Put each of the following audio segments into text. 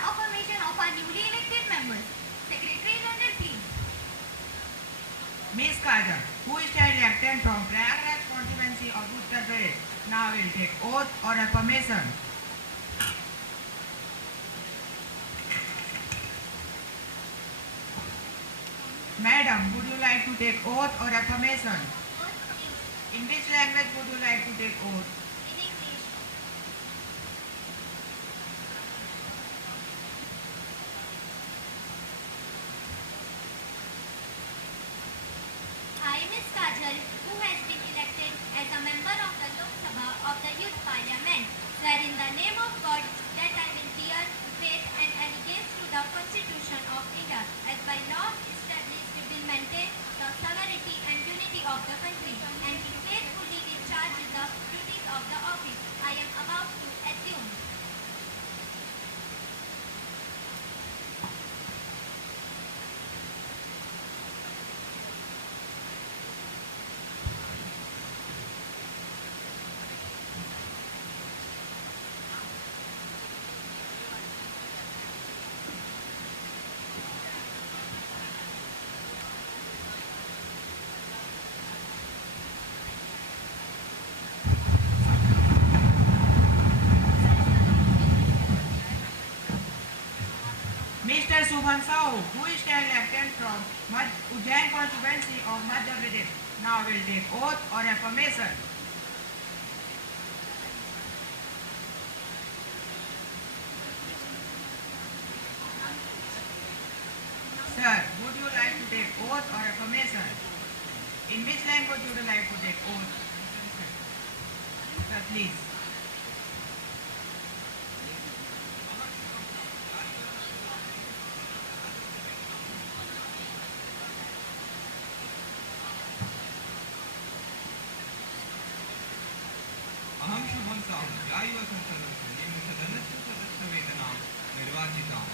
affirmation of our newly elected members. Secretary General, please. Ms. Kajal, who is elected from Prayagraj constituency of Uttar Pradesh, now will take oath or affirmation. Madam, would you like to take oath or affirmation? In which language would you like to take oath? In English. I, Ms. Kajal, who has been elected as a member of the Lok Sabha of the Youth Parliament, swear in the name of God that I will bear faith and allegiance to the Constitution of India, as by law established will maintain the sovereignty and unity of the country, and will faithfully discharge the duties of the office I am about to assume. Mr. Subhan Sahu, who is elected from Ujjain constituency of Madhya Pradesh, now will take oath or affirmation. Sir, would you like to take oath or affirmation? In which language would you like to take oath? Sir, please. अहम शुभम साहू युवा सदस्य सदस्यवेतनां निर्वाचितां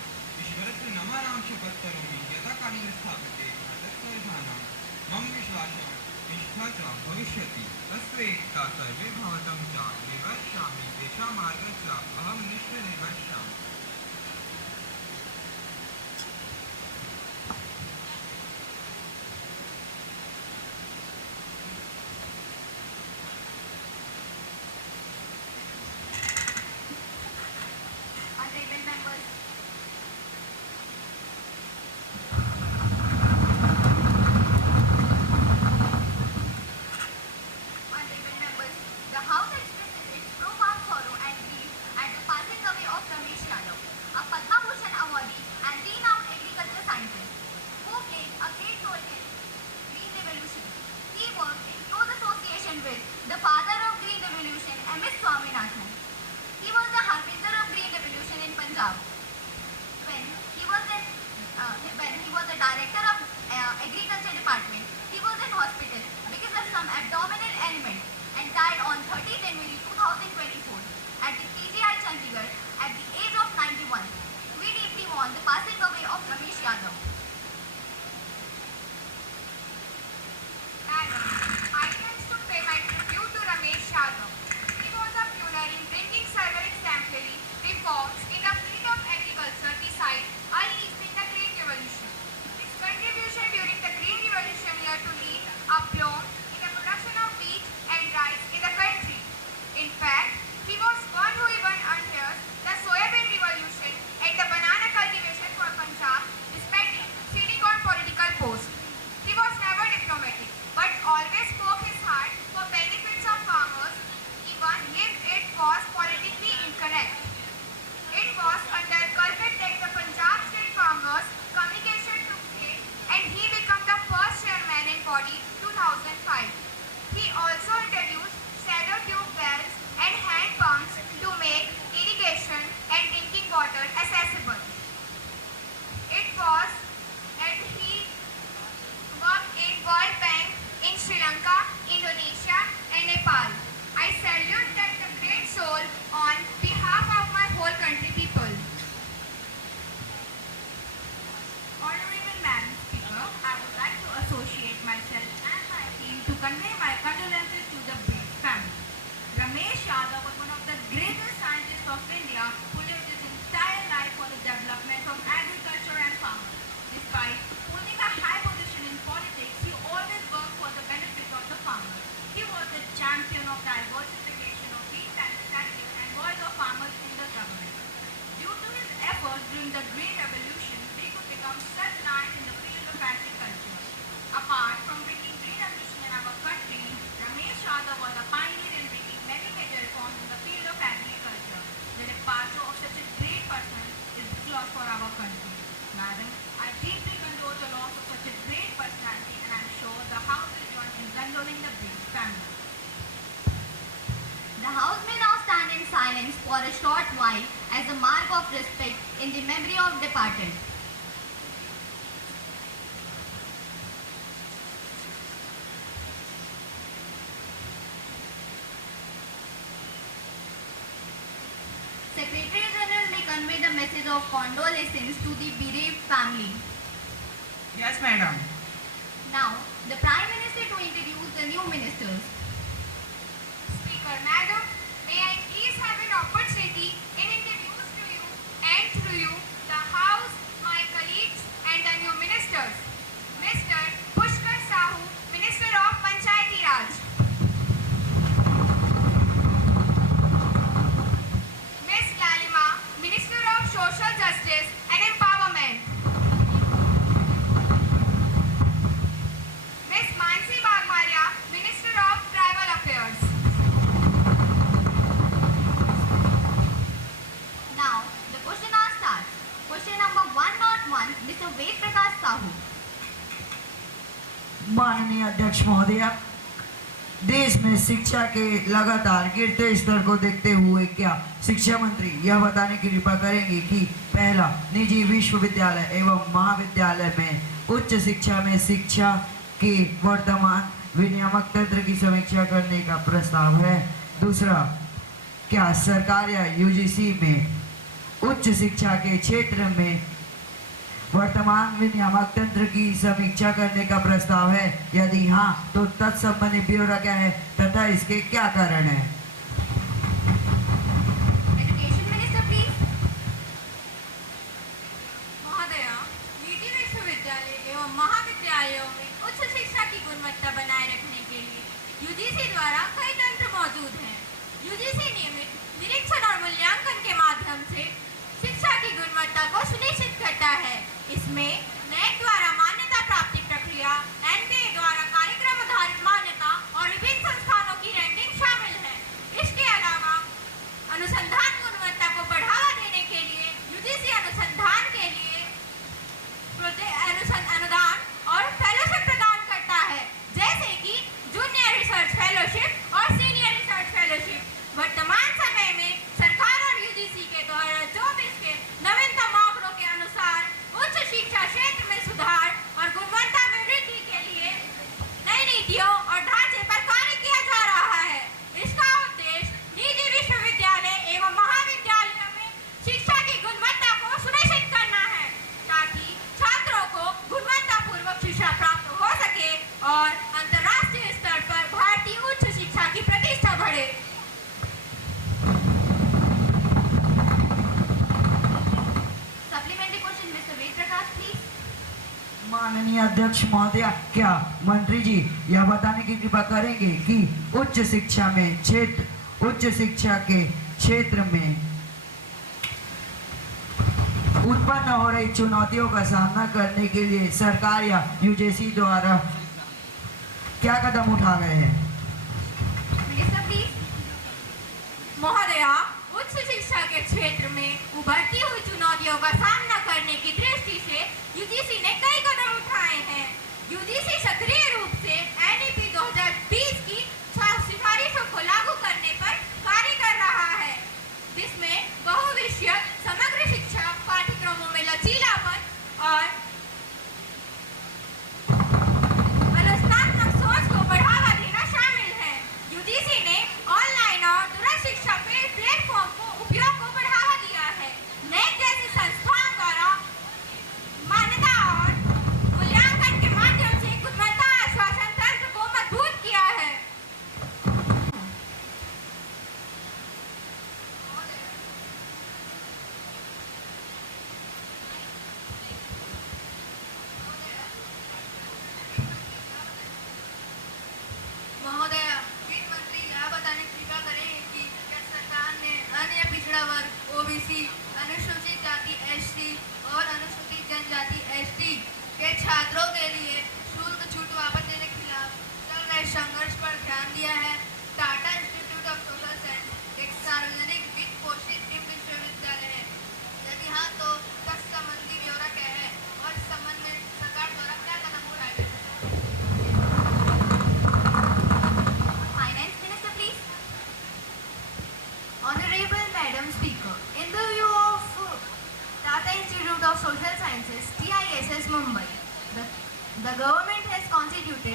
ईश्वरस्य नमानां च करोमि यथा कालेन स्थापिते सदस्यविधानां मम विश्वासः निष्ठा च भविष्यति तस्य एकता सर्वे भवतं च निर्वक्ष्यामि तेषां मार्गस्य अहं निश्चयनिर्वक्ष्यामि Honorable members, Honorable members, the House expresses its profound sorrow and grief at the passing away of Ramesh Yadav, a Padma Bhushan awardee and renowned agriculture scientist who played a great role in Green Revolution. He worked in close association with the father of Green Revolution, M.S. Swaminathan. He was the harbinger of Green Revolution in Punjab. When he was the director of agriculture department, he was in hospital because of some abdominal ailment and died on 30 January 2024 at the PGI Chandigarh at the age of 91. We deeply mourn the passing away of Ramesh Yadav. I rise to pay my tribute to Ramesh Yadav. He was a pioneer in bringing several exemplary reforms in the field of agriculture beside unleashing the Green Revolution. His contribution during the Green Revolution led to lead a bloom in the production of wheat and rice in the country. In fact, he was one who even enhanced the soybean revolution and the banana cultivation for Punjab despite sitting on political posts. He was never diplomatic, but always spoke his heart for benefits of farmers, even if it was politically incorrect. It was under Culprit that the Punjab State Farmers Communication took place and he became the first chairman in body 2005. He also introduced shallow tube wells and hand pumps to make irrigation and drinking water accessible. It was that he worked in World Bank in Sri Lanka, Indonesia and Nepal. I salute that the great soul on behalf of my whole country people. Honorable Madam Speaker, I would like to associate myself and my team to convey my condolences to the Briggs family. Ramesh Yadav was one of the greatest scientists of India who lived his entire life for the development a mark of respect in the memory of departed. Secretary General may convey the message of condolences to the bereaved family. Yes, madam. Now, the Prime Minister to introduce the new ministers. Speaker Madam, may I please have an opportunity in introduce to you and through you the House, my colleagues and the new ministers. Mr. Pushkar Sahu, Minister of Panchayati Raj. Ms. Lalima, Minister of Social Justice and Empowerment. Ms. Mansi Bagmaria, Minister of Tribal Affairs. Now, the question hour starts. Question number 101, Mr. Ved Prakash Sahu. माननीय अध्यक्ष महोदय, देश में शिक्षा के लगातार गिरते स्तर को देखते हुए क्या शिक्षा मंत्री यह बताने की कृपा करेंगे कि पहला, निजी विश्वविद्यालय एवं महाविद्यालय में उच्च शिक्षा में शिक्षा के वर्तमान विनियामक तंत्र की समीक्षा करने का प्रस्ताव है। दूसरा, क्या सरकार या यूजीसी में उच्च शिक्षा के क्षेत्र में वर्तमान विनियामक तंत्र की समीक्षा करने का प्रस्ताव है? यदि हाँ, तो तत्संबंधी ब्यौरा क्या है तथा इसके क्या कारण है? Education Minister, please. महोदया, निजी विश्वविद्यालय एवं महाविद्यालयों में उच्च शिक्षा की गुणवत्ता बनाए रखने के लिए यूजीसी द्वारा कई तंत्र मौजूद हैं। यूजीसी नियमित निरीक्षण और मूल्यांकन के माध्यम से शिक्षा की गुणवत्ता को सुनिश्चित करता है। इसमें नैक द्वारा मान्यता प्राप्ति प्रक्रिया, एनबीए द्वारा कार्यक्रम आधारित मान्यता और विभिन्न संस्थानों की रैंकिंग शामिल है। इसके अलावा अनुसंधान गुणवत्ता को बढ़ावा देने के लिए यूजीसी अनुसंधान के लिए अनुदान और फेलोशिप प्रदान करता है, जैसे कि जूनियर रिसर्च फेलोशिप और सीनियर रिसर्च फेलोशिप। वर्तमान समय में सरकार और यूजीसी के द्वारा 24 के नवीनतम आंकड़ों के अनुसार उच्च शिक्षा क्षेत्र में सुधार और गुणवत्ता में वृद्धि के लिए नई नीतियों और ढांचे पर कार्य किया जा रहा है। इसका उद्देश्य निजी विश्वविद्यालय एवं महाविद्यालयों में शिक्षा की गुणवत्ता को सुनिश्चित करना है, ताकि छात्रों को गुणवत्तापूर्वक शिक्षा प्राप्त हो सके और अंतर्राष्ट्रीय स्तर पर भारतीय उच्च शिक्षा की प्रतिष्ठा बढ़े। Supplementary question, Mr. Ved Prakash, please. माननीय अध्यक्ष महोदय, क्या मंत्री जी यह बताने की कृपा करेंगे कि उच्च शिक्षा के क्षेत्र में उत्पन्न हो रही चुनौतियों का सामना करने के लिए सरकार या यूजीसी द्वारा क्या कदम उठा गए हैं? Minister, please. महोदया, उच्च शिक्षा के क्षेत्र में उभरती हुई चुनौतियों का सामना करने की दृष्टि से यूजीसी ने कई कदम उठाए हैं। यूजीसी सक्रिय रूप से एनईपी 2020 की सिफारिशों को लागू करने पर कार्य कर रहा है, जिसमें बहुविषयक समग्र शिक्षा पाठ्यक्रमों में लचीलापन और अनुष्ठानात्मक सोच को बढ़ावा देना शामिल है। यूजीसी ने ऑनलाइन और दूरस्थ शिक्षा प्लेटफॉर्म को उपयोग को बढ़ावा दिया है। नैक जैसी संस्थाओं द्वारा मान्यता और मूल्यांकन के माध्यम से गुणवत्ता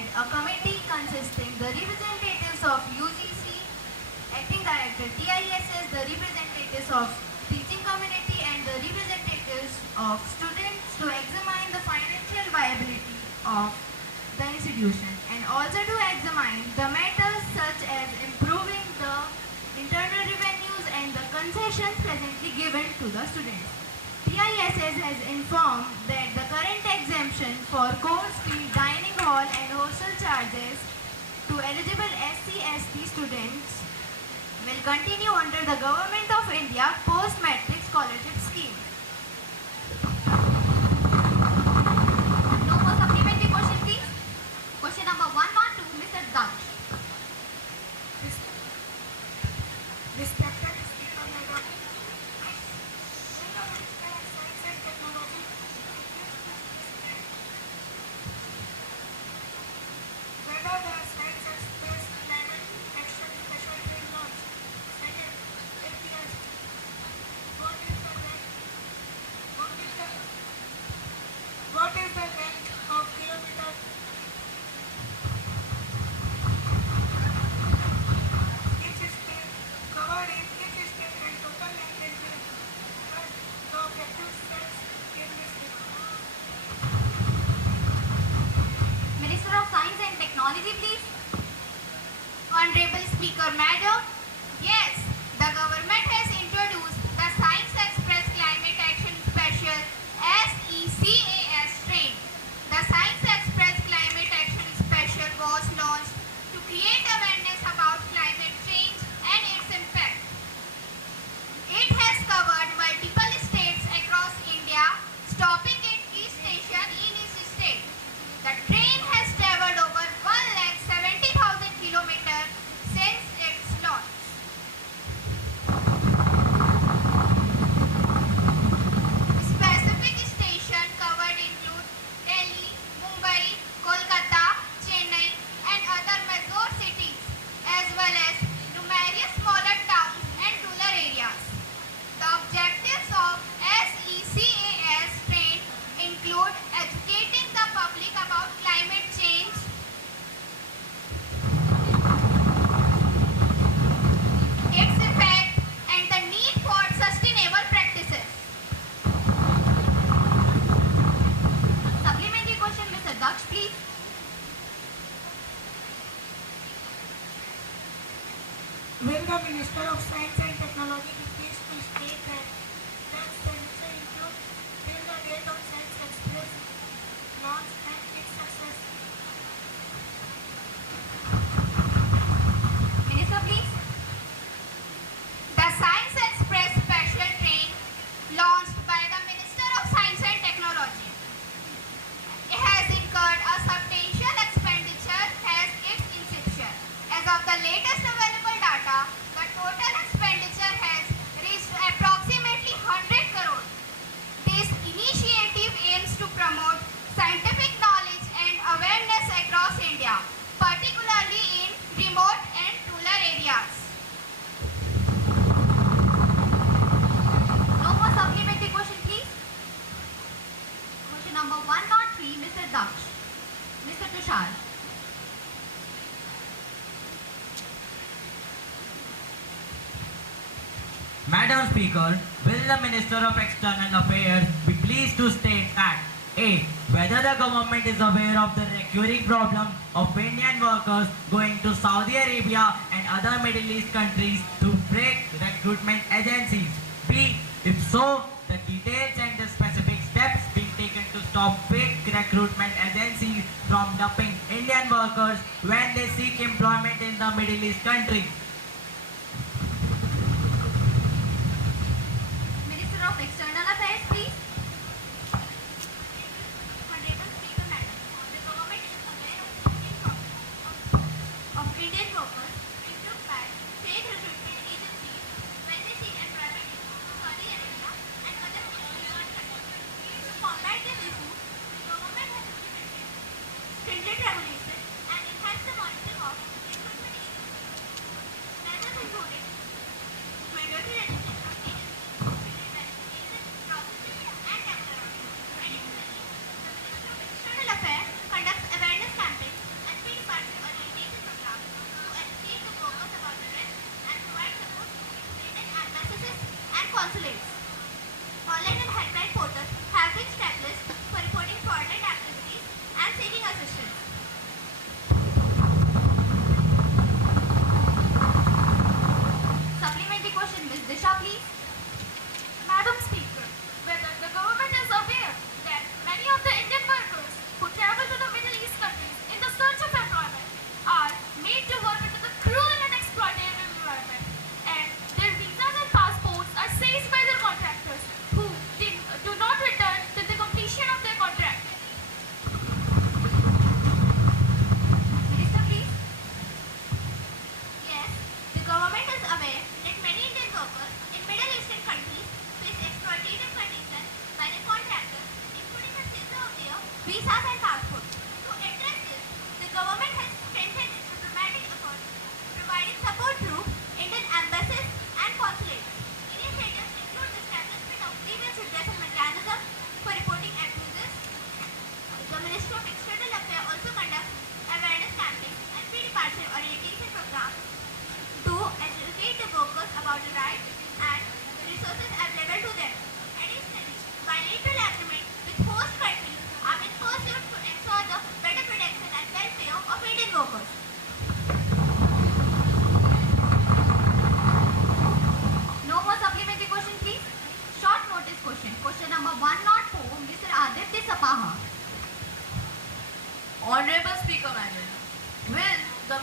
appointed a committee consisting the representatives of UGC, Acting Director TISS, the representatives of teaching community and the representatives of students to examine the financial viability of the institution and also to examine the matters such as improving the internal revenues and the concessions presently given to the students. TISS has informed that the current exemption for course fee, dining hall and hostel charges to eligible SC/ST students will continue under the Government of India Post-Matric Scholarship Scheme. No more supplementary question, please. Question number 102, Mr. Daksh. Respected Speaker Madam, Science and Technology, whether the Science Express Climate Action Special Train launch, second, APS, what is the length of kilometers? Each state covered in each state and total length and width, and the objective sets in this figure. Minister of Science and Technology, please. Honorable Speaker Madam, yes, the government has introduced the Science Express Climate Action Special SECAS train. The Science Express Climate Action Special was launched to create awareness about climate change and its impact. It has covered multiple states across India, stopping at each station in each state. The train has traveled over 1,70,000 kilometers since its launch. Specific stations covered include Delhi, Mumbai, Kolkata, Chennai and other major cities, as well as numerous smaller towns and rural areas. The objectives of SECAS train include educating the public about climate change, its effect, and the need for sustainable practices. Supplementary question, Mr. Daksh, please. Will the Minister of Science and Technology be pleased to state that the expenditure include till the date of Science Express launch and its success? Minister, please. The Science Express special train launched by the Minister of Science and Technology. It has incurred a substantial expenditure as its inception. As of the latest available data, the total expenditure has reached approximately 100 crore. This initiative aims to promote scientific knowledge and awareness across India, particularly in remote and rural areas. No more supplementary question, please. Question number 103, Mr. Daksh. Mr. Tushar. Madam Speaker, will the Minister of External Affairs be pleased to state that A. Whether the government is aware of the recurring problem of Indian workers going to Saudi Arabia and other Middle East countries to break recruitment agencies. B. If so, the details and the specific steps being taken to stop fake recruitment agencies from dumping Indian workers when they seek employment in the Middle East countries. Minister of External Affairs, please. Honorable Speaker Madam, the government is aware of Indian workers recruited by fake recruitment agencies when they seek employment in Saudi Arabia and other Middle Eastern countries. To combat this issue, the government has implemented stringent regulations and enhanced the monitoring of recruitment agencies. Measures included mandatory registration of agencies,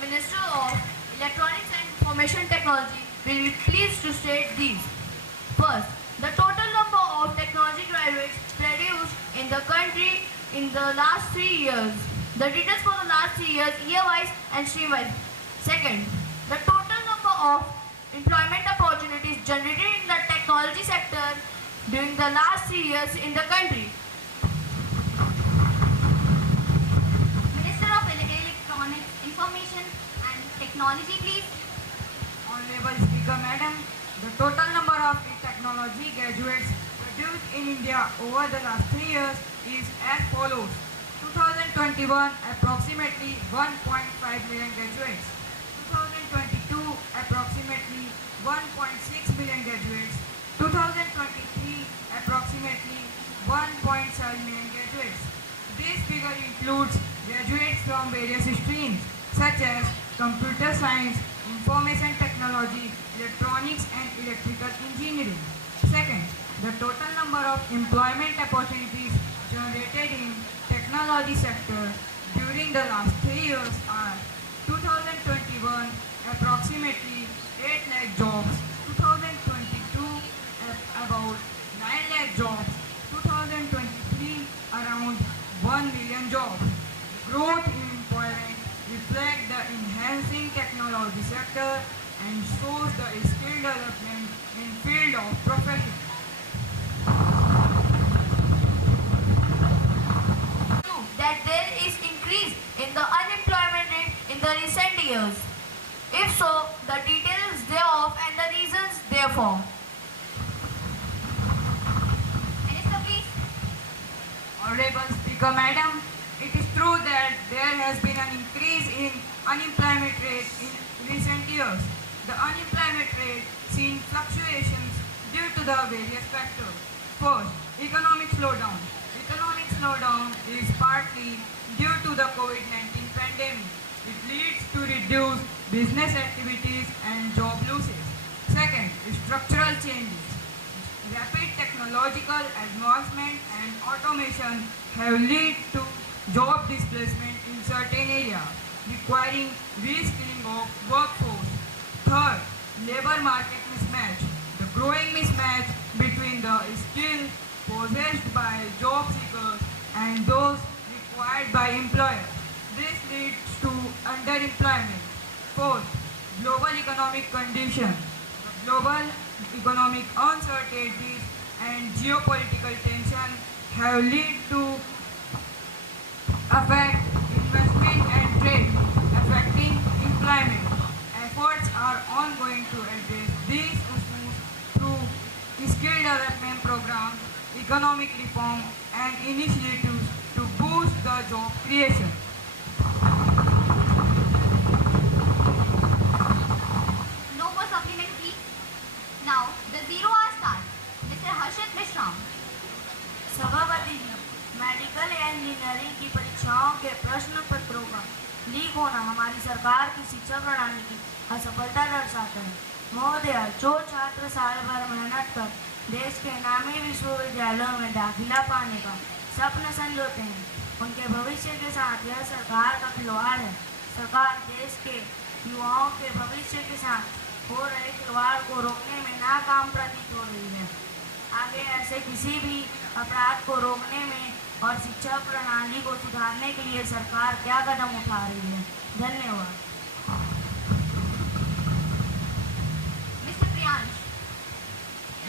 Minister of Electronics and Information Technology will be pleased to state these. First, the total number of technology graduates produced in the country in the last 3 years. The details for the last 3 years, year-wise and stream-wise. Second, the total number of employment opportunities generated in the technology sector during the last 3 years in the country. Minister of Electronics, Information and Technology, please. Honorable Speaker Madam, the total number of technology graduates produced in India over the last 3 years is as follows. 2021 approximately 1.5 million graduates. 2022 approximately 1.6 million graduates. 2023 approximately 1.7 million graduates. This figure includes graduates from various streams such as computer science, information technology, electronics and electrical engineering. Second, the total number of employment opportunities generated in technology sector during the last 3 years are 2021 approximately 8 lakh jobs, 2022 about 9 lakh jobs, 2023 around 1 million jobs. Growth in employment reflects the enhancing technology sector and shows the skill development in field of profession. That there is increase in the unemployment rate in the recent years. If so, the details thereof and the reasons therefore. Minister, please. Honorable Speaker Madam, it is true that there has been an increase in unemployment rate in recent years. The unemployment rate seen fluctuations due to the various factors. First, economic slowdown. Economic slowdown is partly due to the COVID-19 pandemic. It leads to reduced business activities and job losses. Second, structural changes. Rapid technological advancement and automation have led to job displacement in certain areas, requiring reskilling of workforce. Third, labor market mismatch. The growing mismatch between the skills possessed by job seekers and those required by employers. This leads to underemployment. Fourth, global economic conditions. The global economic uncertainties and geopolitical tension have led to affect investment and trade, affecting employment. Efforts are ongoing to address these issues through skill development programs, economic reform and initiatives to boost the job creation. No more supplement, please. Now, the 0 hour starts. Mr. Harshit Mishram. सभापति जी, medical engineering की परीक्षाओं के प्रश्न पत्रों का leak होना हमारी सरकार की शिक्षा प्रणाली की असफलता दर्शाता है। महोदय, जो छात्र साल भर मेहनत कर देश के नामी विश्वविद्यालयों में दाखिला पाने का स्वप्न संजोते हैं, उनके भविष्य के साथ यह सरकार का खिलवाड़ है। सरकार देश के युवाओं के भविष्य के साथ हो रहे खिलवाड़ को रोकने में नाकाम प्रतीत हो रही है। आगे ऐसे किसी भी अपराध को रोकने में और शिक्षा प्रणाली को सुधारने के लिए सरकार क्या कदम उठा रही है? धन्यवाद। Mr. Priyansh.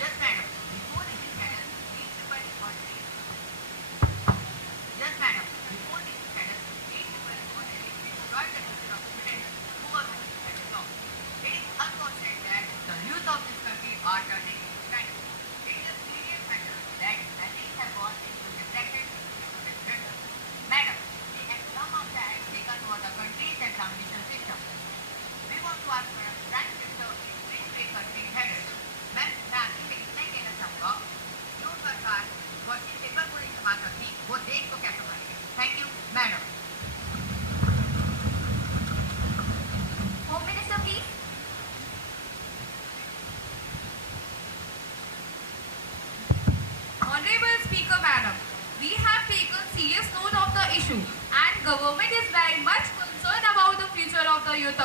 Yes, madam. Before this channel, please prepare on this. Yes, madam. Before this channel, please prepare on this. Destroy the system of students who are working at the job. It is unfortunate that the youth of this country are turning into crime. It is a serious matter that ethics have gone into neglected gender. Madam, the exam of the act taken over the country's examination system. We want to ask Madam Prime Minister in which way country is headed. मैं आपसे इतना ही कहना चाहूँगा, जो सरकार question paper को नहीं संभाल सकती, वो देश को क्या संभालेगी? Thank you, madam. Home Minister, please. Honorable Speaker Madam, we have taken serious note of the issue and government is very much concerned about the future of the youth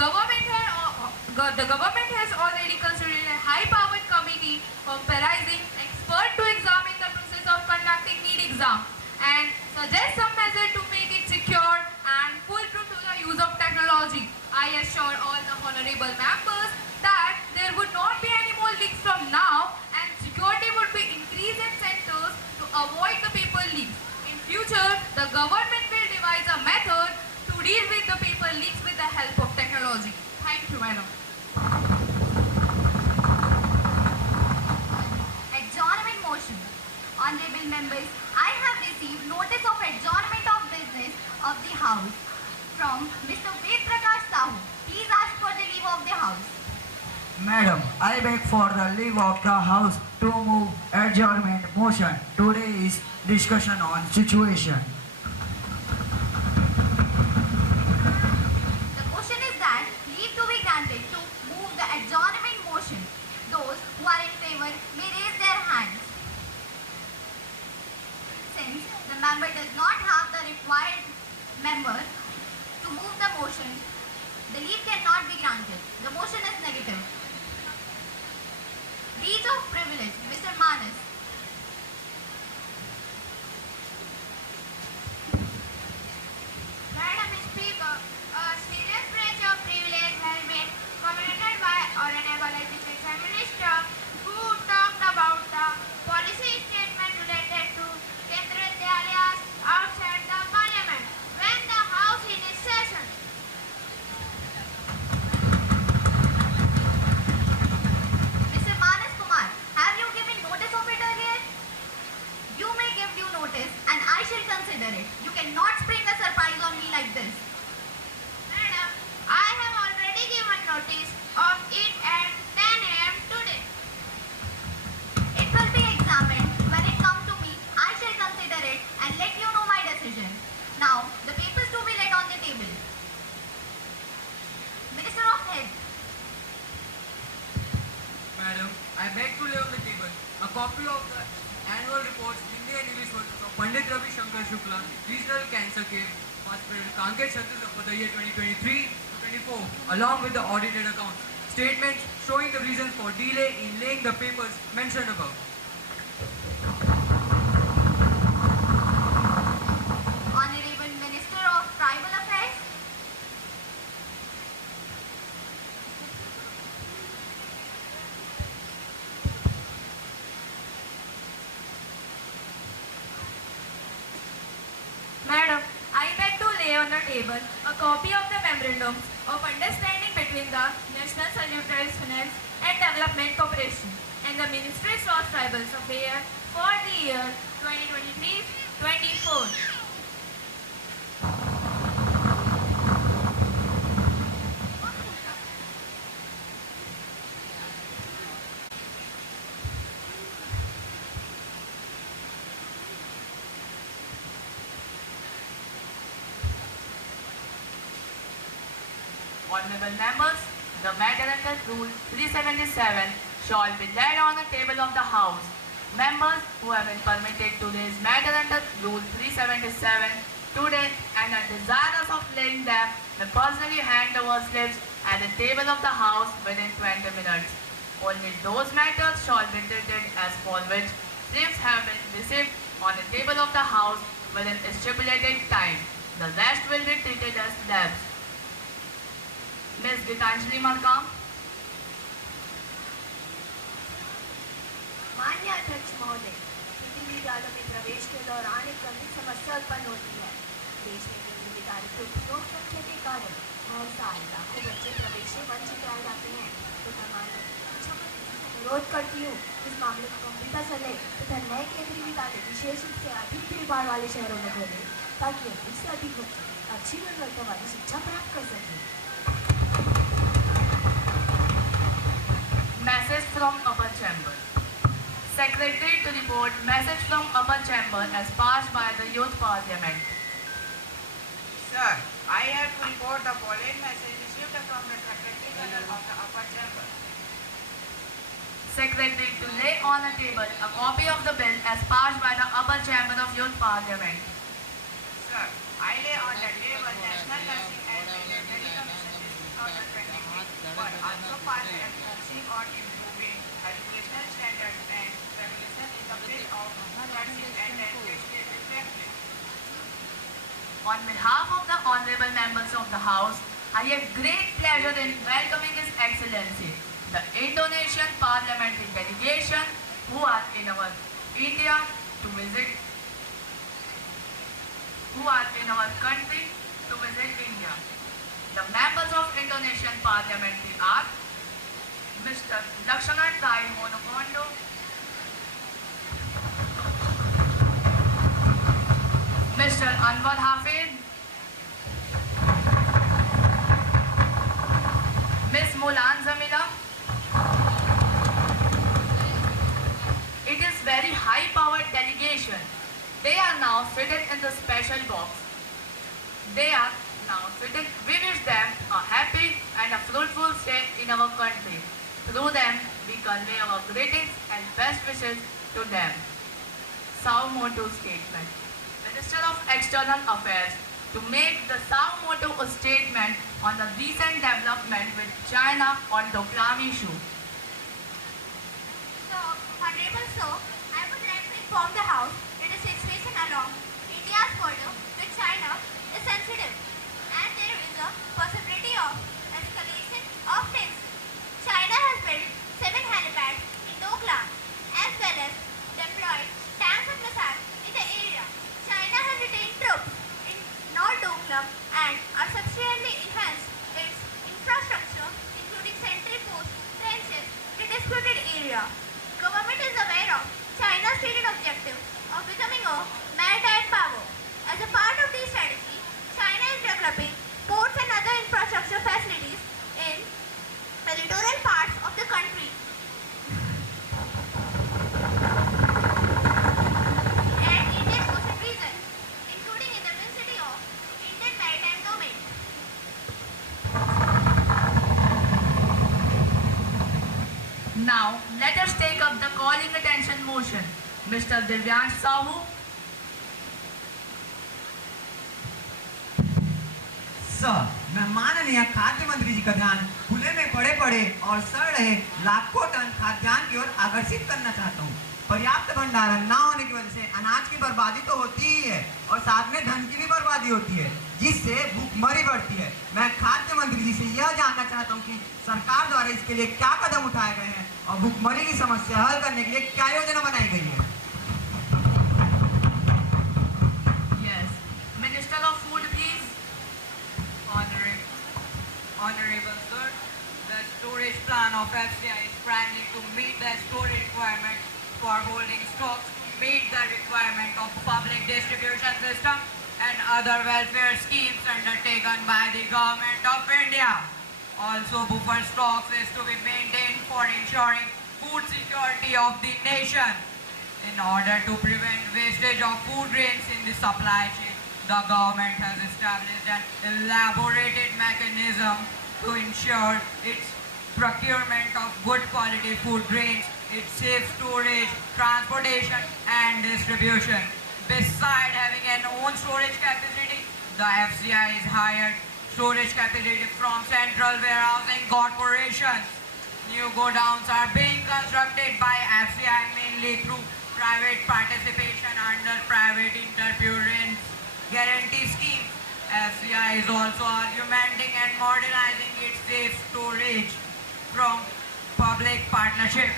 The government has already constituted a high-powered committee comprising experts to examine the process of conducting NEET exam and suggest some measure to make it secure and foolproof to the use of technology. I assure all the honorable members that there would not be any more leaks from now and security would be increased in centers to avoid the paper leaks. In future, the government will devise a method to deal with the paper leaks with the help of technology. Thank you, madam. Adjournment motion. Honorable members, I have received notice of adjournment of business of the House from Mr. Ved Prakash Sahu. Please ask for the leave of the House. Madam, I beg for the leave of the House to move adjournment motion. Today is discussion on situation. The question is that leave to be granted to move the adjournment motion. Those who are in favor may raise their hands. Since the member does not have the required member to move the motion, the leave cannot be granted. The motion is negative. Breach of privilege, Mr. Manas. Madam Speaker, a serious breach of privilege has been committed by Honorable Education Minister who talked about the policy statement related to Kendra Vidyalayas outside the Parliament when the House is in session. Mr. Manas Kumar, have you given notice of it earlier? You may give due notice and I shall consider it. You cannot spring a surprise on me like this. Madam, I have already given notice of it at 10 a.m. today. It will be examined. When it comes to me, I shall consider it and let you know my decision. Now, the papers to be laid on the table. Minister of Health. Madam, I beg to lay on the table a copy of the annual reports Hindi and English versions of Pandit Ravi Shankar Shukla, Regional Cancer Care Hospital, Kanker Chhattisgarh for the year 2023-24, along with the audited accounts. Statements showing the reasons for delay in laying the papers mentioned above. Honorable Minister of Tribal Affairs. Madam, I beg to lay on the table a copy of the memorandum of understanding between the National Salutary Finance and Development Corporation and the Ministry of Tribal Affairs for the year 2023-24. Honorable members, the matter under Rule 377 shall be laid on the table of the House. Members who have been permitted to raise matter under Rule 377 today and are desirous of laying them may personally hand over slips at the table of the House within 20 minutes. Only those matters shall be treated as for which slips have been received on the table of the House within a stipulated time. The rest will be treated as lapsed. Ms. Gitanjali Markam. माननीय अध्यक्ष महोदय, केंद्रीय विद्यालयों में प्रवेश के दौरान एक गंभीर समस्या उत्पन्न होती है। देश में केंद्रीय विद्यालय की उपभोग संख्या के कारण हर साल लाखों बच्चे प्रवेश से वंचित रह जाते हैं। तो माननीय अनुरोध करती हूँ इस मामले को गंभीरता से लें तथा नए केंद्रीय विद्यालय विशेष रूप से अधिक भीड़भाड़ वाले शहरों में खोलें ताकि अधिक से अधिक बच्चे अच्छी गुणवत्ता वाली शिक्षा प्राप्त कर सकें। Message from Upper Chamber. Secretary to report message from Upper Chamber as passed by the Youth Parliament. Sir, I have to report the following message received from the Secretary General of the Upper Chamber. Secretary to lay on the table a copy of the bill as passed by the Upper Chamber of Youth Parliament. Sir, I lay on the table National Nursing and Medical Commission of the behalf of the honorable members of the House, I have great pleasure in welcoming His Excellency, the Indonesian Parliamentary delegation who are in our India to visit, who are in our country to visit India. The members of Indonesian Parliamentary are Mr. Lakshanan Rai Monokondo, Mr. Anwar Hafid, Miss Mulan Zamila. It is very high-powered delegation. They are now seated in the special box. They are now seated. We wish them a happy and a fruitful stay in our country. Through them, we convey our greetings and best wishes to them. Sao Motu Statement. Minister of External Affairs to make the Sao Motu statement on the recent development with China on Doklam issue. So, Honorable Sir, I would like to inform the House that the situation along India's border with China is sensitive and there is a possibility of escalation of tensions. China has built 7 helipads in Doklam as well as deployed tanks and missiles in the area. China has retained troops in North Doklam and are substantially enhanced its infrastructure including sentry posts, trenches, in the disputed area. Government is aware of China's stated objective of becoming a maritime power. As a part of this strategy, China is developing ports and other infrastructure facilities in the littoral parts of the country. And Indian coastal regions, including in the vicinity of Indian maritime domain. Now, let us take up the calling attention motion. Mr. Divyansh Sahu. Sir, मैं माननीय खाद्य मंत्री जी का ध्यान खुले में पड़े पड़े और सड़ रहे लाखों टन खाद्यान्न की ओर आकर्षित करना चाहता हूँ। पर्याप्त भंडारण न होने की वजह से अनाज की बर्बादी तो होती ही है और साथ में धन की भी बर्बादी होती है, जिससे भूखमरी बढ़ती है। मैं खाद्य मंत्री जी से यह जानना चाहता हूँ कि सरकार द्वारा इसके लिए क्या कदम उठाए गए हैं और भूखमरी की समस्या हल करने के लिए क्या योजना बनाई गई है। Yes. Minister of Food, please. Honorable Sir, the storage plan of FCI is primarily to meet the storage requirement for holding stocks, meet the requirement of public distribution system and other welfare schemes undertaken by the Government of India. Also, buffer stocks is to be maintained for ensuring food security of the nation. In order to prevent wastage of food grains in the supply chain, the government has established an elaborated mechanism to ensure its procurement of good quality food grains, its safe storage, transportation and distribution. Besides having an own storage capacity, the FCI is hired storage capacity from Central Warehousing Corporations. New godowns are being constructed by FCI mainly through private participation under private interference guarantee scheme. FCI is also augmenting and modernizing its safe storage from public partnership.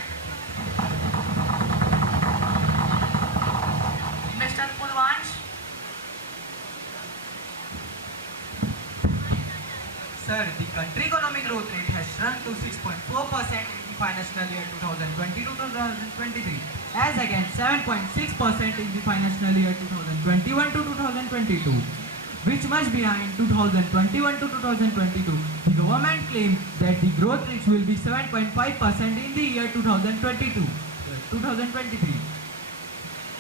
Mr. Purvansh. Sir, the country economic growth rate has shrunk to 6.4% in the financial year 2022-2023, as against 7.6% in the financial year 2021 to 2022, which much behind 2021 to 2022. The government claimed that the growth rate will be 7.5% in the year 2023.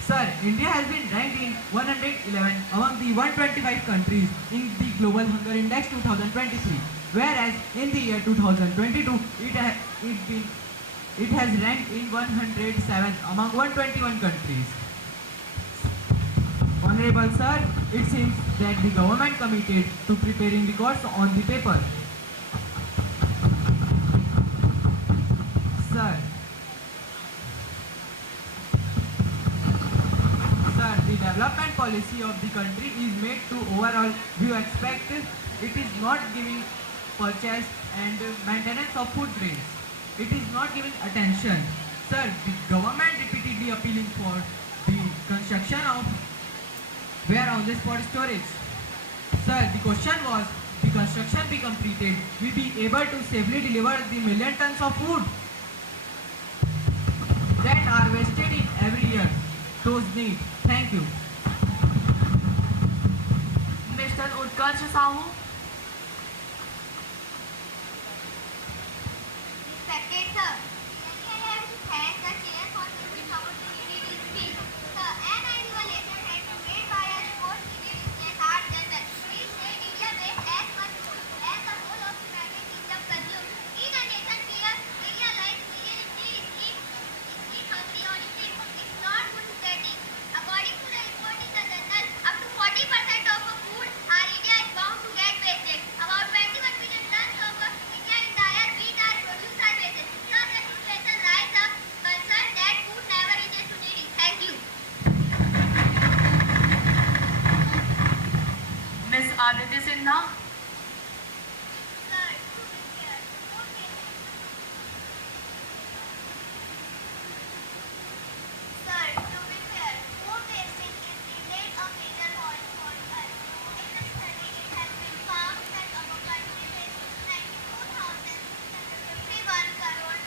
Sir, India has been ranked in 111 among the 125 countries in the Global Hunger Index 2023, whereas in the year 2022, it has ranked in 107 among 121 countries. Honorable Sir, it seems that the government committed to preparing records on the paper. Sir, the development policy of the country is made to overall view expect it is not giving purchase and maintenance of food grains. It is not giving attention. Sir, the government repeatedly appealing for the construction of warehouses for storage. Sir, the question was, the construction be completed, we be able to safely deliver the million tons of food that are wasted in every year. Those need. Thank you. Mr. Utkarsh Sahu. Respected sir, really I have to thank the chair for giving opportunity to speak. Sir, an annual letter had been made by a report Business Art Journal. We say India wastes as much food as the whole of United Kingdom consumes. In a nation where India lies million is hungry on its feet. It's not good to get it. According to the report in the journal, up to 40% of the food our India is bound to get wasted. About 21 million tons of India's entire wheat are produced are wasted. Sir, the situation rise up concern that food never reaches to needy. Thank you. Ms. Aditi Sinha. Sir, to be fair, okay. Sir, to be fair, food wasting is indeed a major point for us. In the study, it has been found that our country wastes 92,651 crore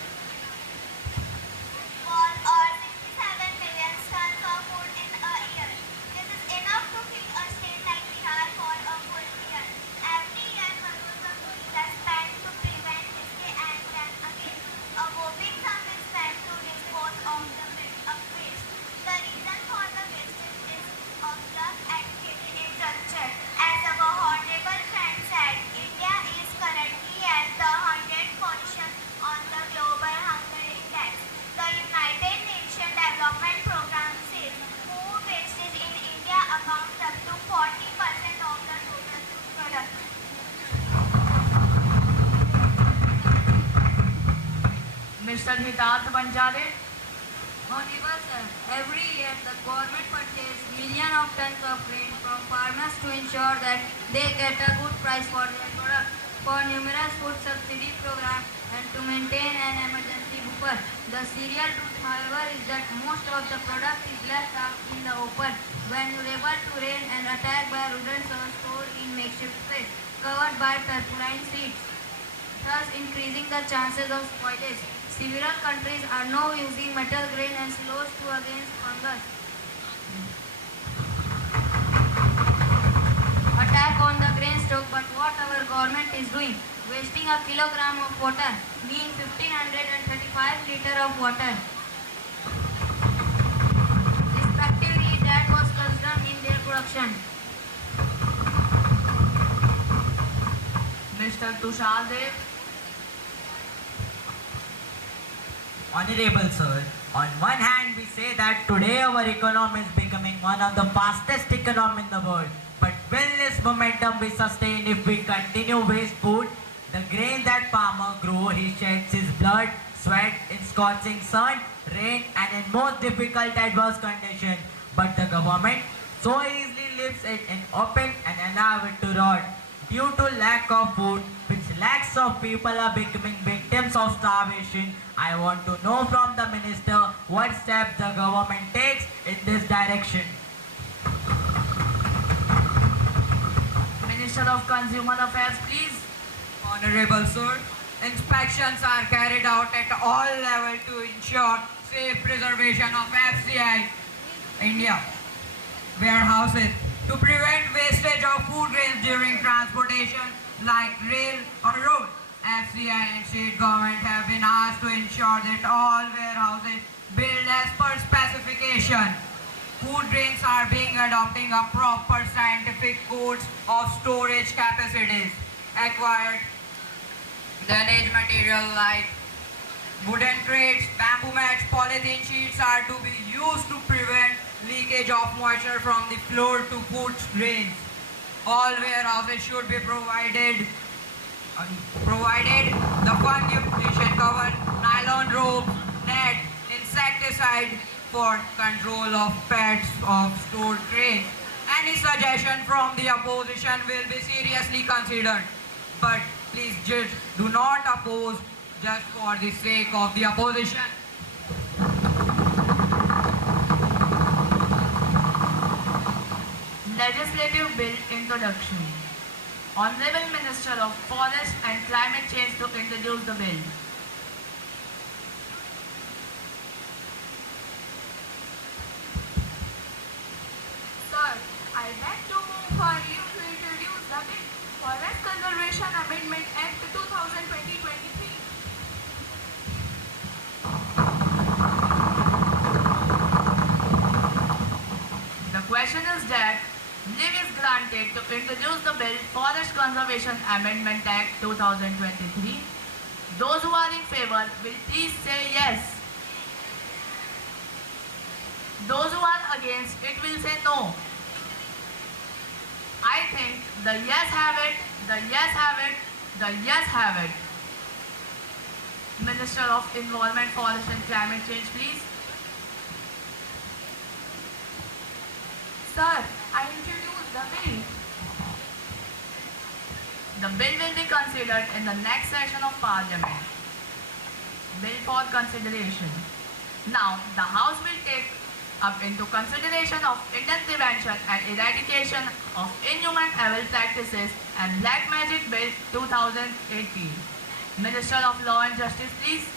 or 67 million tons of food in a year. This is enough to feed a state like Bihar for a full year. Every year, crores of rupees are spent to prevent this and then again. A whopping sum is spent to dispose of the waste. The reason for the wastage is of the educated infrastructure. As our honorable friend said, India is currently at the 100th position on the global hunger index. The United Nations Development Program says food wastage in India amounts up to 40% of the total food product. Mr. Hitarth Banjare. Honorable sir, every year the government purchases millions of tons of grain from farmers to ensure that they get a good price for their product. For numerous food subsidy programs and to maintain an emergency buffer. The serial truth, however, is that most of the product is left out in the open, vulnerable to rain and attacked by rodents or stored in makeshift space, covered by tarpaulin sheets, thus increasing the chances of spoilage. Several countries are now using metal grain and silos to against fungus. Attack on the grain stock, but what our government is doing, wasting a kilogram of water means 1535 liters of water. Respectively, that was consumed in their production. Mr. Tushar Dev. Honorable sir, on one hand we say that today our economy is becoming one of the fastest economy in the world. But will this momentum be sustained if we continue waste food? The grain that farmer grow, he sheds his blood, sweat in scorching sun, rain and in most difficult adverse conditions. But the government so easily leaves it in open and allow it to rot. Due to lack of food, which lakhs of people are becoming victims of starvation, I want to know from the minister what steps the government takes in this direction. Minister of Consumer Affairs, please. Honorable sir, inspections are carried out at all levels to ensure safe preservation of FCI India warehouses to prevent wastage of food grains during transportation like rail or road. FCI and state government have been asked to ensure that all warehouses built as per specification. Food grains are being adopting a proper scientific codes of storage capacities. Acquired damaged material like wooden crates, bamboo mats, polythene sheets are to be used to prevent leakage of moisture from the floor to food grains. All warehouses should be provided the fungibilization cover, nylon ropes, net, insecticide for control of pests of stored grains. Any suggestion from the opposition will be seriously considered. But please just do not oppose just for the sake of the opposition. Legislative Bill Introduction. Honorable Minister of Forest and Climate Change to introduce the bill. Sir, I beg to move for you to introduce the bill Forest Conservation Amendment Act 2020-23. The question is that leave is granted to introduce the bill Forest Conservation Amendment Act 2023. Those who are in favor will please say yes. Those who are against it will say no. I think the yes have it, the yes have it, the yes have it. Minister of Environment, Forest and Climate Change, please. Sir, I introduce the bill. The bill will be considered in the next session of Parliament. Bill for consideration. Now, the House will take up into consideration of Indian Prevention and Eradication of Inhuman Evil Practices and Black Magic Bill 2018. Minister of Law and Justice, please.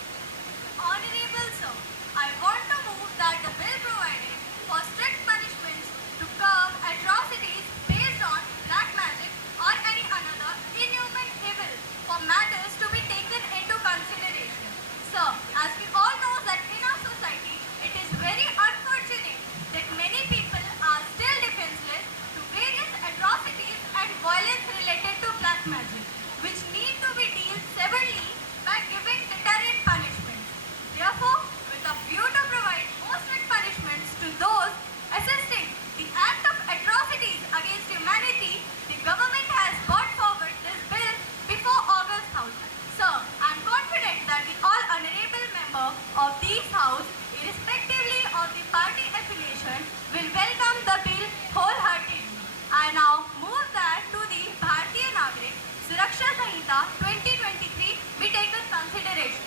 Honorable Sir, I want to move that the bill provided for strict punishments to curb atrocities based on black magic or any another inhuman evil for matters to be taken into consideration. Sir, as we all know that in our society, it is very unfortunate that many people are still defenseless to various atrocities and violence related to black magic, which need to be dealt severely by giving deterrent punishments. Therefore, with a view to provide more strict punishments to those assisting the act of atrocities against humanity, the government has brought forward this bill before August House. Sir, I am confident that the all honorable member of this House, irrespectively of the party affiliation, will welcome the bill wholeheartedly. I now move that to the Bharatiya Nagrik Suraksha Sanhita 2023 be taken consideration.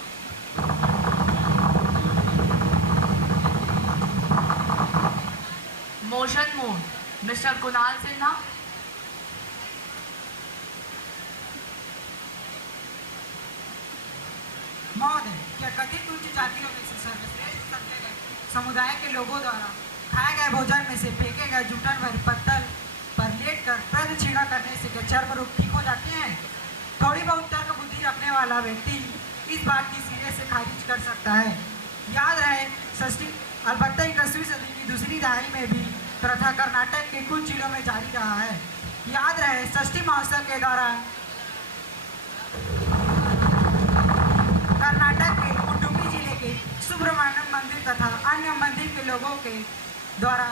Motion moved. Mr. Kunal Sinha. महोदय, क्या कथित उच्च जातियों में से सर्वश्रेष्ठ समझे गए समुदाय के लोगों द्वारा खाए गए भोजन में से फेंके गए जूठन भरे पत्तल पर लेटकर प्रदक्षिणा करने से क्या चर्म रोग ठीक हो जाते हैं? थोड़ी बहुत तर्क बुद्धि रखने वाला व्यक्ति इस बात की सिरे से खारिज कर सकता है। याद रहे षष्ठी अलबत्ता 21वीं सदी की दूसरी दहाई में भी प्रथा कर्नाटक के कुछ जिलों में जारी रहा है। याद रहे षष्ठी महोत्सव के दौरान कर्नाटक के उडुपी जिले के सुब्रमण्यम मंदिर तथा अन्य मंदिर के लोगों के द्वारा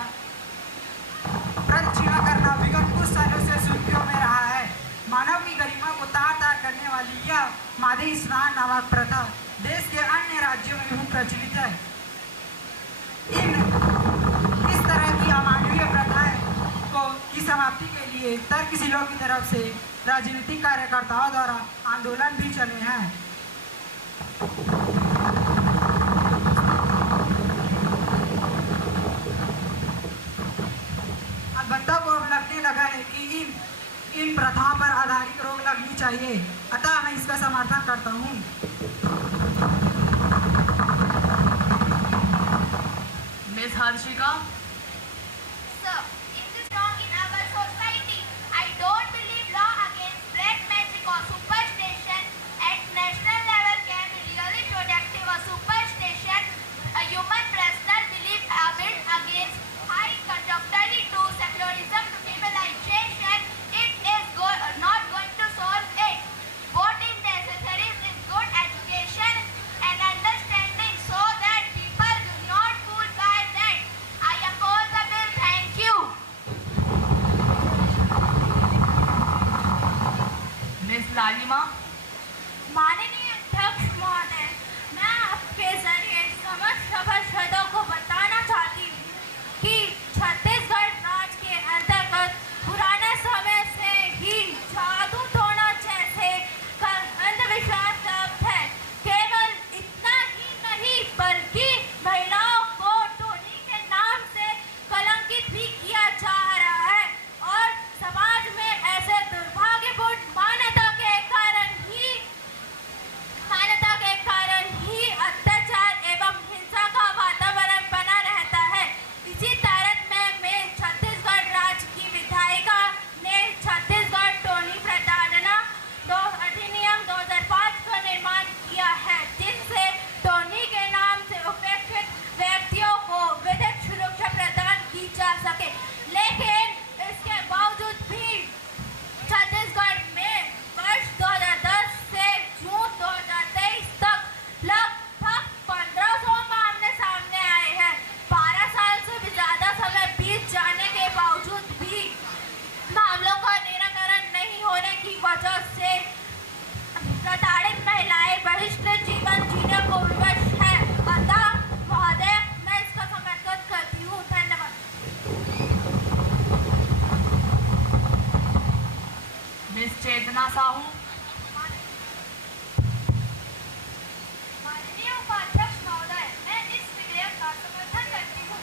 प्रदक्षिणा करना विगत कुछ सालों से सुर्खियों में रहा है। मानव की गरिमा को तार तार करने वाली यह मादे स्नान नामक प्रथा देश के अन्य राज्यों में भी प्रचलित है। इस तरह की अमानवीय प्रथाएं की समाप्ति के लिए तर्कशीलों की तरफ से राजनीतिक कार्यकर्ताओं द्वारा आंदोलन भी चले हैं। अलबत्ता को अब लगने लगा है कि इन प्रथाओं पर आधारित रोक लगनी चाहिए, अतः मैं इसका समर्थन करता हूँ। Miss Harshika. Sir, it is wrong in our society. I don't believe law against black magic or superstition at national level can be really productive or superstition. A human personal belief are built against high contradictory to secularism to civilization. It is not going to solve it. What is necessary is good education and understanding so that people do not fool by that. I oppose the bill. Thank you. Miss Lalima. माननीय अध्यक्ष महोदय, मैं आपके जरिए समस्त सभासदों को बताना चाहती हूँ कि छत्तीसगढ़ राज्य के अंतर्गत Miss Chetna Sahu. माननीय उपाध्यक्ष महोदय, मैं इस विधेयक का समर्थन करती हूँ।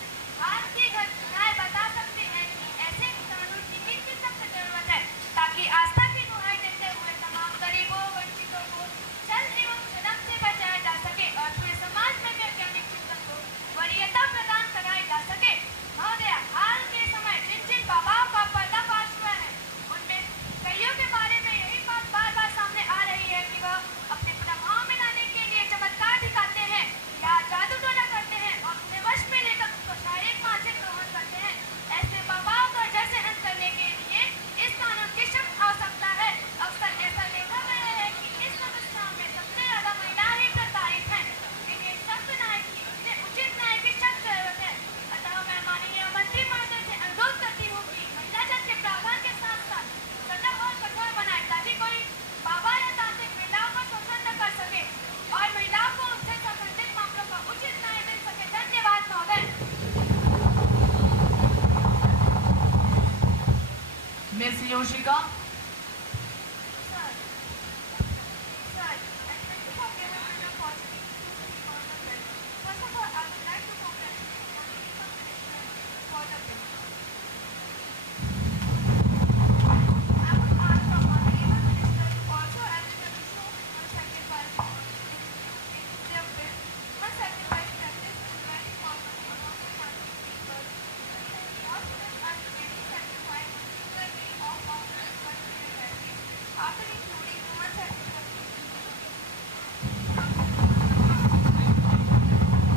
आज की घटनाएं बता सकते हैं कि ऐसे कानून की कितनी सख्त जरूरत है ताकि आस्था की दुहाई देते हुए तमाम गरीबों वंचितों को जल एवं जन्म से बचाया जा सके और पूरे समाज में वैज्ञानिक चिंतन को वरीयता प्रदान कराई जा सके। महोदय, हाल के समय जिन जिन बाबाओं का पर्दाफाश हुआ है उनमें कईयों के बारे में यही बात बार बार सामने आ रही है कि वह अपने प्रभाव में लाने के लिए चमत्कार दिखाते हैं या जादू टोना करते हैं और अपने वश में लेकर उसको शारीरिक मानसिक ग्रहण करते हैं। ऐसे बाबाओं का जड़ से अंत करने के लिए इस कानून की सख्त आवश्यकता है। अक्सर ऐसा देखा गया है कि इस समस्या में सबसे ज्यादा महिलाएं ही प्रताड़ित हैं। इन्हें सख्त न्याय की उचित न्याय की सख्त जरूरत है। अतः मैं माननीय मंत्री महोदय से अनुरोध करती हूँ कि महिला जन के प्रावधान के साथ साथ सजा और कठोर बनाए ताकि कोई बाबा या तांत्रिक महिलाओं का शोषण न कर सके और महिलाओं को उनसे संबंधित मामलों का उचित न्याय मिल सके। धन्यवाद महोदय। Miss Yoshika. Sir, and thank you for giving me the opportunity to speak on the bill. First of all, I would like to congratulate the Honorable Commissioner for the bill. I would ask the Honorable Minister to also add the issue of sacrifice in their bill. One sacrifice practice is very common among the country people. Most students are really sacrificed particularly of officers for their families, after including human sacrifice.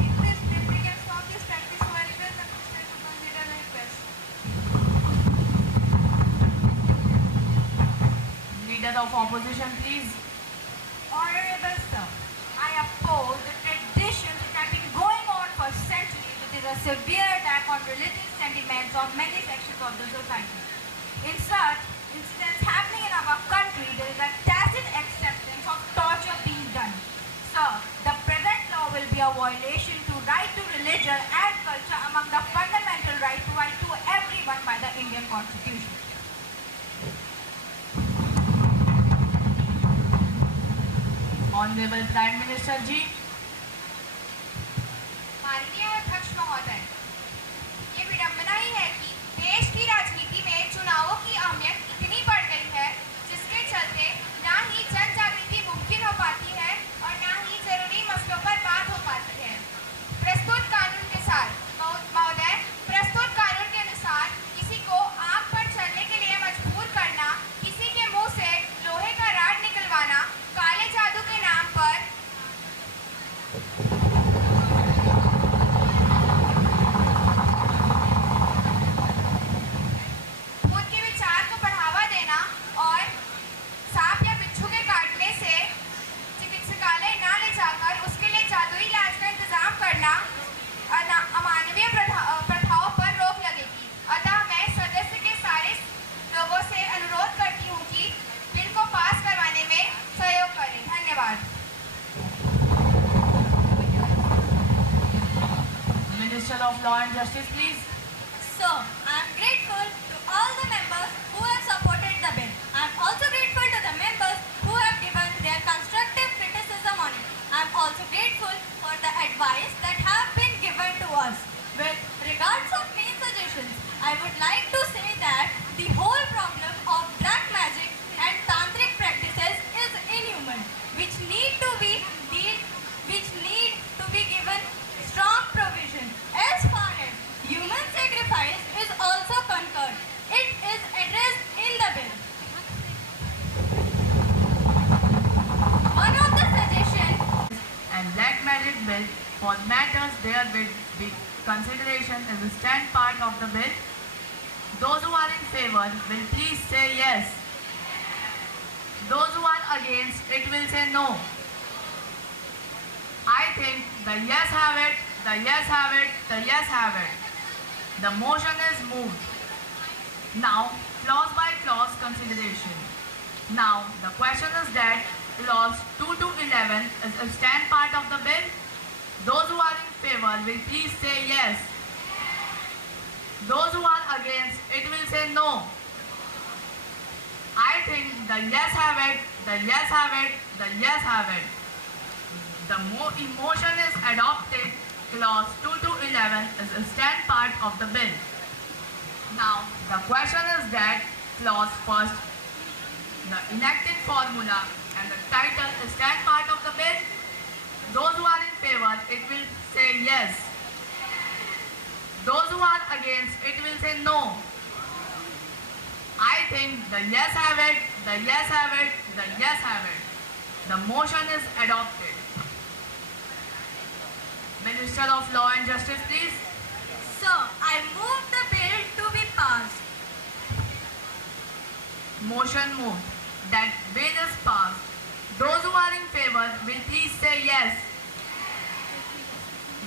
In this bill, we can stop this practice very well. The minister to consider the request. Leader of opposition, please. Honorable Sir, I oppose the traditions which have been going on for centuries, which is a severe attack on religious sentiments of many sections of the society. In such incidents happening in our country, there is a tacit acceptance of torture being done. Sir, the present law will be a violation to right to religion and culture among the fundamental rights provided to everyone by the Indian Constitution. Honorable Prime Minister ji. माननीय अध्यक्ष महोदय, ये विडंबना ही है कि देश की राजनीति में चुनावों की अहमियत इतनी बढ़ गई है जिसके चलते ना ही जन जागृति मुमकिन हो पाती है और ना ही जरूरी मसलों पर बात हो पाती है। प्रस्तुत कानून के साथ महोदय, प्रस्तुत कानून के अनुसार किसी को आग पर चलने के लिए मजबूर करना, किसी के मुंह से लोहे का राड निकलवाना, काले जादू के नाम पर खुद के विचार को बढ़ावा देना और सांप या बिच्छू के काटने से चिकित्सालय ना ले जाकर उसके लिए जादुई इलाज का इंतजाम करना अमानवीय प्रथाओं पर रोक लगेगी। अतः मैं सदस्य के सारे लोगों से अनुरोध करती हूँ कि बिल को पास करवाने में सहयोग करें। धन्यवाद। Minister of Law and Justice, please. Sir, I am grateful to all the members who have supported the bill. I am also grateful to the members who have given their constructive criticism on it. I am also grateful for the advice that have been given to us. With regards of main suggestions, I would like to say that the whole problem of black magic and tantric practices is inhuman, which need to be given strong provision. As far as human sacrifice is also concerned, it is addressed in the bill. One of the suggestions And black magic bill for matters there will be consideration is a stand part of the bill. Those who are in favor will please say yes. Those who are against it will say no. I think the yes have it, the yes have it, the yes have it. The motion is moved. Now, clause by clause consideration. Now, the question is that clause 2 to 11 is a stand part of the bill. Those who are in favor will please say yes. Those who are against it will say no. I think the yes have it, the yes have it, the yes have it. The motion is adopted. Clause 2 to 11 is a stand part of the bill. Now, the question is that clause first, the enacting formula and the title is stand part of the bill. Those who are in favor, it will say yes. Those who are against, it will say no. I think the yes have it, the yes have it, the yes have it. The motion is adopted. Minister of Law and Justice, please. Sir, I move the bill to be passed. Motion moved that bill is passed. Those who are in favor will please say yes.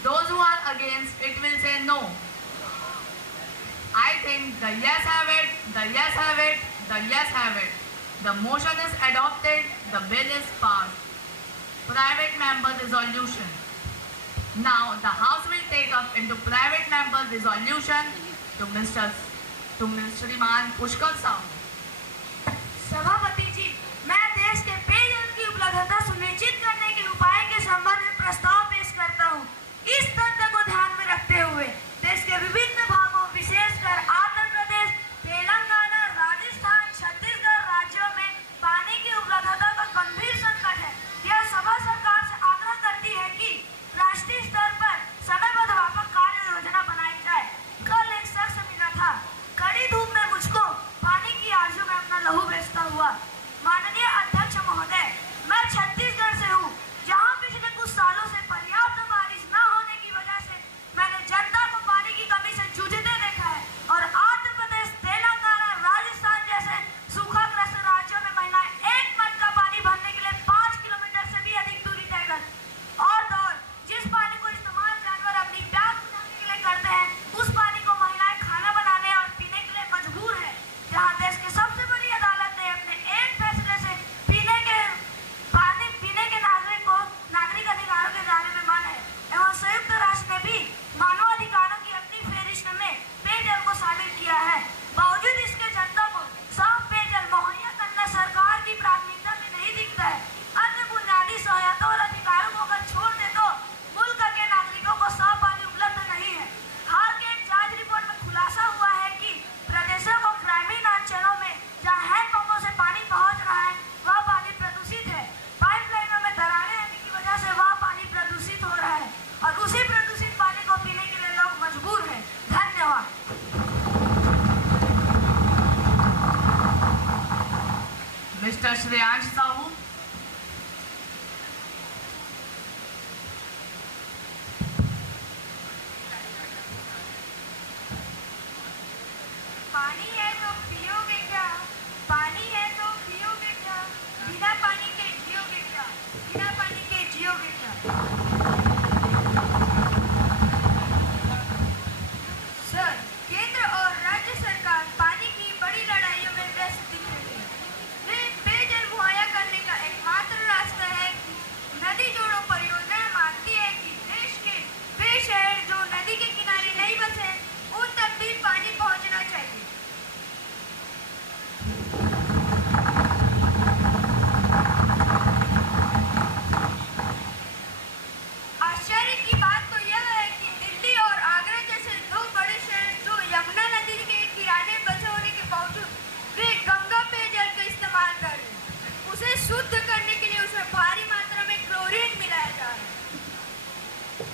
Those who are against, it will say no. I think the yes have it, the yes have it, the yes have it. The motion is adopted, the bill is passed. Private member resolution. Now the House will take up into private member resolution to Shriman Pushkar Sahu. सभापति जी, मैं देश के पेयजल की उपलब्धता सुनिश्चित करने के उपाय के संबंध में प्रस्ताव पेश करता हूँ। इस तथ्य को ध्यान में रखते हुए देश के विभिन्न भागों, विशेषकर आंध्र प्रदेश, तेलंगाना, राजस्थान, छत्तीसगढ़ राज्यों में पानी की उपलब्धता का गंभीर संकट है। यह सभा सरकार से आग्रह करती है कि राष्ट्रीय स्तर पर समयबद्ध व्यापक कार्य योजना बनाई जाए। कल एक शख्स मिला था, कड़ी धूप में मुझको पानी की आरजू में अपना लहू बेचता हुआ। माननीय अध्यक्ष महोदय, मैं छत्तीसगढ़ से हूँ, जहाँ पिछले कुछ सालों से पर्याप्त बारिश न होने की वजह से मैंने जनता को पानी की कमी से जूझते देखा है और आंध्र प्रदेश, तेलंगाना, राजस्थान जैसे सूखाग्रस्त राज्यों में महिलाएं एक मट का पानी भरने के लिए 5 किलोमीटर से भी अधिक दूरी तय कर और जिस पानी को इस्तेमाल जानवर अपनी प्यास बुझाने के लिए करते हैं, उस पानी को महिलाएं खाना बनाने और पीने के लिए मजबूर है। जहाँ देश के सबसे बड़ी अदालत ने अपने एक फैसले से पीने के नागरिक अधिकारों के दायरे में माना है एवं संयुक्त राष्ट्र ने भी मानवाधिकारों की अपनी फेरिस्त में पेयजल को शामिल किया है। बावजूद इसके जनता को साफ पेयजल मुहैया करना सरकार की प्राथमिकता में नहीं दिखता है। अन्य बुनियादी सहायता और अधिकारों को अगर छोड़ दे तो मुल्क के नागरिकों को साफ पानी उपलब्ध नहीं है। हाल के एक जांच रिपोर्ट में खुलासा हुआ है कि प्रदेशों को ग्रामीण अंचलों में जहाँ हैंडपंपों से पानी पहुँच रहा है, वह पानी प्रदूषित है। पाइपलाइनों में दरारें आने की वजह से वह पानी प्रदूषित हो रहा है और उसी प्रदूषित पानी को पीने के लिए लोग मजबूर हैं। धन्यवाद। Mr. Shreyansh Sahu. पानी है तो पियोगे क्या? पानी है तो पियोगे क्या? बिना पानी के जियोगे क्या? बिना पानी के जियोगे क्या? सर, केंद्र और राज्य सरकार पानी की बड़ी लड़ाइयों में व्यस्त दिख रही है। वे पेयजल मुहैया करने का एकमात्र रास्ता है कि नदी जोड़ो परियोजना मानती है कि देश के वे शहर जो नदी के किनारे नहीं बसे उन तक भी पानी पहुंचना चाहिए। आश्चर्य की बात तो यह है कि दिल्ली और आगरा जैसे दो बड़े शहर जो यमुना नदी के किनारे बसे होने के बावजूद वे गंगा पेयजल का इस्तेमाल कर रहे हैं। उसे शुद्ध करने के लिए उसमें भारी मात्रा में क्लोरीन मिलाया जा रहा है।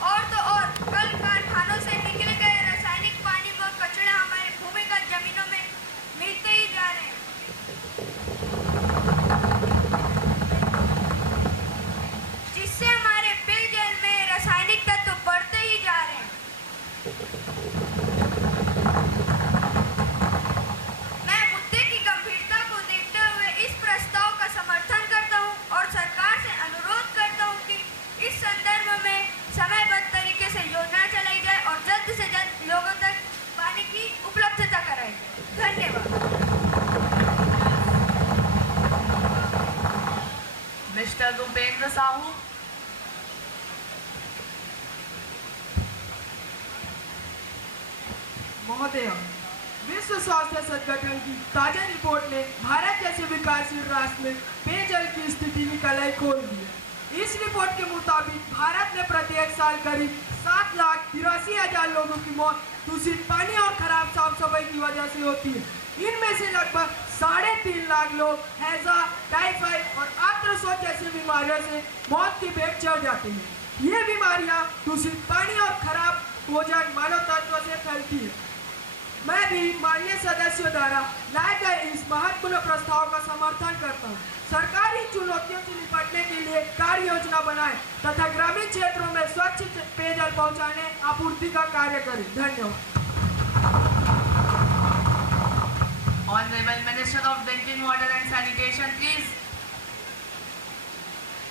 और तो और कल कारखानों से निकले गए रासायनिक पानी व कचरा हमारे भूमिगत जमीनों में मिलते ही जा रहे हैं, जिससे हमारे पेयजल में रासायनिक तत्व बढ़ते ही जा रहे हैं। मैं मुद्दे की गंभीरता को देखते हुए इस प्रस्ताव का समर्थन करता हूं और सरकार से अनुरोध करता हूं कि इस संदर्भ में समयबद्ध तरीके से योजना चलाई जाए और जल्द से जल्द लोगों तक पानी की उपलब्धता कराई जाए। धन्यवाद। Mr. Bhupendra Sahu. महोदय, विश्व स्वास्थ्य संगठन की ताजा रिपोर्ट ने भारत जैसे विकासशील राष्ट्र में पेयजल की स्थिति की कलाई खोल दी है। इस रिपोर्ट के मुताबिक भारत में प्रत्येक साल करीब 7,83,000 लोगों की मौत दूषित पानी और खराब साफ सफाई की वजह से होती है। इनमें से लगभग 3.5 लाख लोग हैजा, टाइफाइड और आर्थ्रोसोड जैसी बीमारियों से मौत की भेंट चढ़ जाते हैं। ये बीमारियां दूषित पानी और खराब भोजन मानव तत्व से फैलती है। मैं भी माननीय सदस्यों द्वारा लाए गए इस महत्वपूर्ण प्रस्ताव का समर्थन करता हूँ। सरकार इन चुनौतियों से निपटने के लिए कार्य योजना बनाए तथा ग्रामीण क्षेत्रों में स्वच्छ पेयजल पहुँचाने आपूर्ति का कार्य करे। धन्यवाद। Honorable Minister of Drinking Water and Sanitation, please.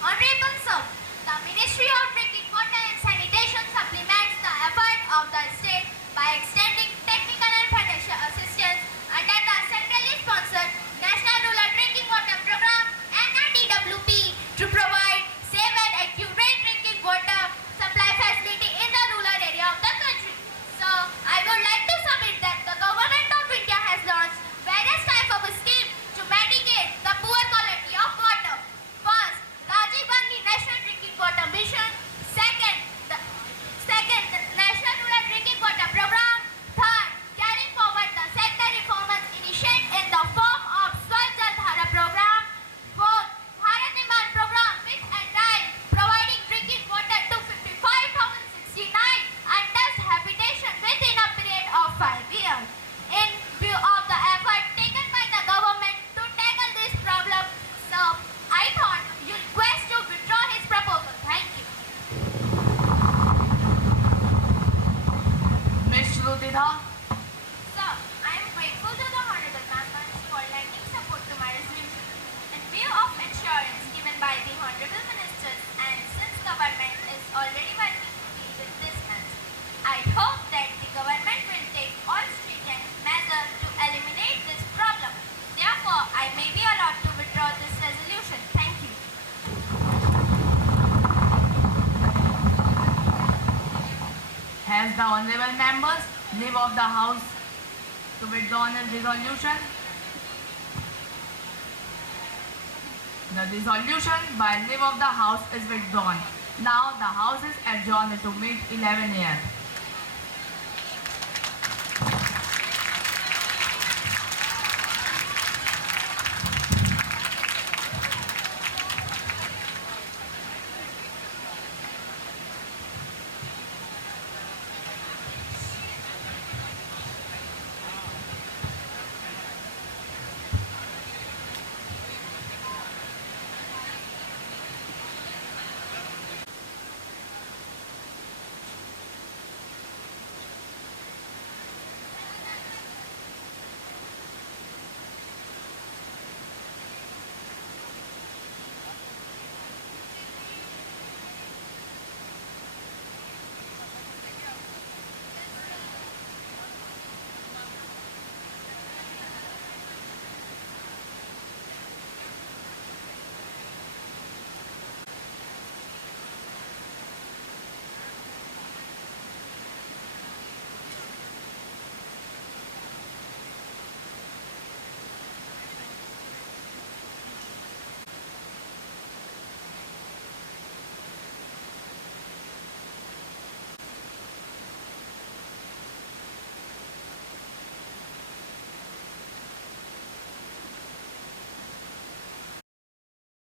Honorable Sir, the Ministry of Drinking Water and Sanitation supplements the effort of the state by extending technical and financial assistance under the centrally sponsored National Rural Drinking Water Program (NRDWP) to provide safe and accurate drinking water supply facility in the rural area of the country. So, I would like to submit that the Government of India has launched various types of schemes to mitigate the poor quality of water. First, Rajiv Gandhi National Drinking Water Mission. Second, the National Rural Drinking Water Program. Third, carrying forward the sector reforms initiated in the form of Swachh Jal Dhara program. Fourth, Bharat Niman program, which entails providing drinking water to 55,069 untouched habitation within a period of 5 years. In view of the effort taken by the government to tackle this problem, so I thought you request to withdraw his proposal. Thank you. Ms. Shruti Dha. Sir, I am grateful to the Honorable Members for lending support to my resolution. In view of assurance given by the Honorable Ministers and since government is already working to deal with this matter, I hope that the government will take all stringent measures to eliminate this problem. Therefore, I may be allowed to withdraw this resolution. Thank you. Has the honorable members leave of the house to withdraw his resolution? The resolution by leave of the house is withdrawn. Now the house is adjourned to meet 11 a.m.